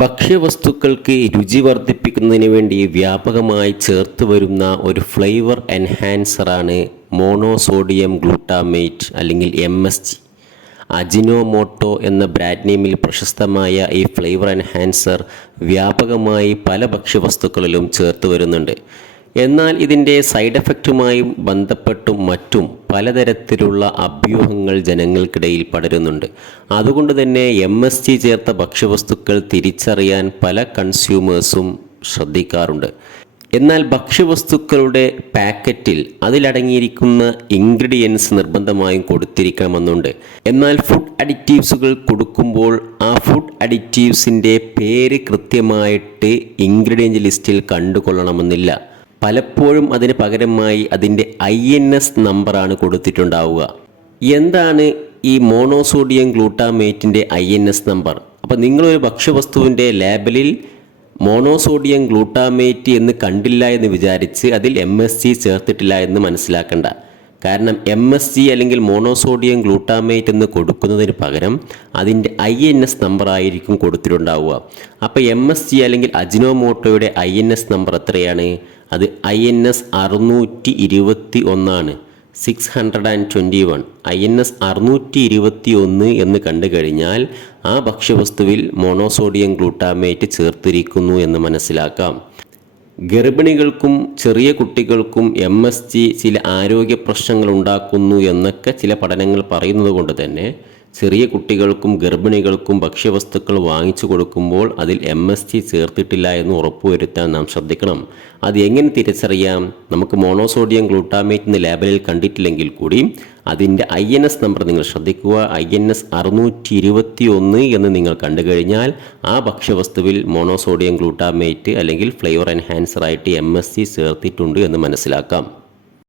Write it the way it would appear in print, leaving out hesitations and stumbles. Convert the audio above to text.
ഭക്ഷ്യവസ്തുക്കൾക്ക് രുചി വർദ്ധിപ്പിക്കുന്നതിന് വേണ്ടി വ്യാപകമായി ചേർത്ത് വരുന്ന ഒരു ഫ്ലേവർ എൻഹാൻസറാണ് മോണോസോഡിയം ഗ്ലൂട്ടാമേറ്റ് അല്ലെങ്കിൽ MSG. അജിനോമോട്ടോ എന്ന ബ്രാൻഡ് നെയിമിൽ പ്രശസ്തമായ ഈ ഫ്ലേവർ എൻഹാൻസർ വ്യാപകമായി പല ഭക്ഷ്യവസ്തുക്കളിലും ചേർത്ത് വരുന്നുണ്ട്. എന്നാൽ ഇതിൻ്റെ സൈഡ് എഫക്റ്റുമായും ബന്ധപ്പെട്ടും മറ്റും പലതരത്തിലുള്ള അഭ്യൂഹങ്ങൾ ജനങ്ങൾക്കിടയിൽ പടരുന്നുണ്ട്. അതുകൊണ്ട് തന്നെ MSG ചേർത്ത ഭക്ഷ്യവസ്തുക്കൾ തിരിച്ചറിയാൻ പല കൺസ്യൂമേഴ്സും ശ്രദ്ധിക്കാറുണ്ട്. എന്നാൽ ഭക്ഷ്യവസ്തുക്കളുടെ പാക്കറ്റിൽ അതിലടങ്ങിയിരിക്കുന്ന ഇൻഗ്രീഡിയൻസ് നിർബന്ധമായും കൊടുത്തിരിക്കണമെന്നുണ്ട്. എന്നാൽ ഫുഡ് അഡിറ്റീവ്സുകൾ കൊടുക്കുമ്പോൾ ആ ഫുഡ് അഡിറ്റീവ്സിൻ്റെ പേര് കൃത്യമായിട്ട് ഇൻഗ്രീഡിയൻ്റ് ലിസ്റ്റിൽ കണ്ടുകൊള്ളണമെന്നില്ല. പലപ്പോഴും അതിന് പകരമായി അതിൻ്റെ INS നമ്പറാണ് കൊടുത്തിട്ടുണ്ടാവുക. എന്താണ് ഈ മോണോസോഡിയം ഗ്ലൂട്ടാമേറ്റിൻ്റെ INS നമ്പർ? അപ്പോൾ നിങ്ങളൊരു ഭക്ഷ്യവസ്തുവിൻ്റെ ലേബലിൽ മോണോസോഡിയം ഗ്ലൂട്ടാമേറ്റ് എന്ന് കണ്ടില്ല എന്ന് വിചാരിച്ച് അതിൽ MSG ചേർത്തിട്ടില്ല എന്ന് മനസ്സിലാക്കണ്ട. കാരണം MSG അല്ലെങ്കിൽ മോണോസോഡിയം ഗ്ലൂട്ടാമേറ്റ് എന്ന് കൊടുക്കുന്നതിന് പകരം അതിൻ്റെ INS നമ്പർ ആയിരിക്കും കൊടുത്തിട്ടുണ്ടാവുക. അപ്പോൾ MSG അല്ലെങ്കിൽ അജിനോമോട്ടോയുടെ INS നമ്പർ എത്രയാണ്? അത് INS 621 621. INS 621 എന്ന് കണ്ടു കഴിഞ്ഞാൽ ആ ഭക്ഷ്യവസ്തുവിൽ മോണോസോഡിയം ഗ്ലൂട്ടാമേറ്റ് ചേർത്തിരിക്കുന്നു എന്ന് മനസ്സിലാക്കാം. ഗർഭിണികൾക്കും ചെറിയ കുട്ടികൾക്കും MSG ചില ആരോഗ്യ പ്രശ്നങ്ങൾ ഉണ്ടാക്കുന്നു എന്നൊക്കെ ചില പഠനങ്ങൾ പറയുന്നത് കൊണ്ട് തന്നെ ചെറിയ കുട്ടികൾക്കും ഗർഭിണികൾക്കും ഭക്ഷ്യവസ്തുക്കൾ വാങ്ങിച്ചു കൊടുക്കുമ്പോൾ അതിൽ MSG ചേർത്തിട്ടില്ല എന്ന് ഉറപ്പുവരുത്താൻ നാം ശ്രദ്ധിക്കണം. അത് എങ്ങനെ തിരിച്ചറിയാം? നമുക്ക് മോണോസോഡിയം ഗ്ലൂട്ടാമേറ്റ് എന്ന ലേബലിൽ കണ്ടിട്ടില്ലെങ്കിൽ കൂടി അതിൻ്റെ INS നമ്പർ നിങ്ങൾ ശ്രദ്ധിക്കുക. INS 621 എന്ന് നിങ്ങൾ കണ്ടു കഴിഞ്ഞാൽ ആ ഭക്ഷ്യവസ്തുവിൽ മോണോസോഡിയം ഗ്ലൂട്ടാമേറ്റ് അല്ലെങ്കിൽ ഫ്ലേവർ എൻഹാൻസറായിട്ട് MSG ചേർത്തിട്ടുണ്ട് എന്ന് മനസ്സിലാക്കാം.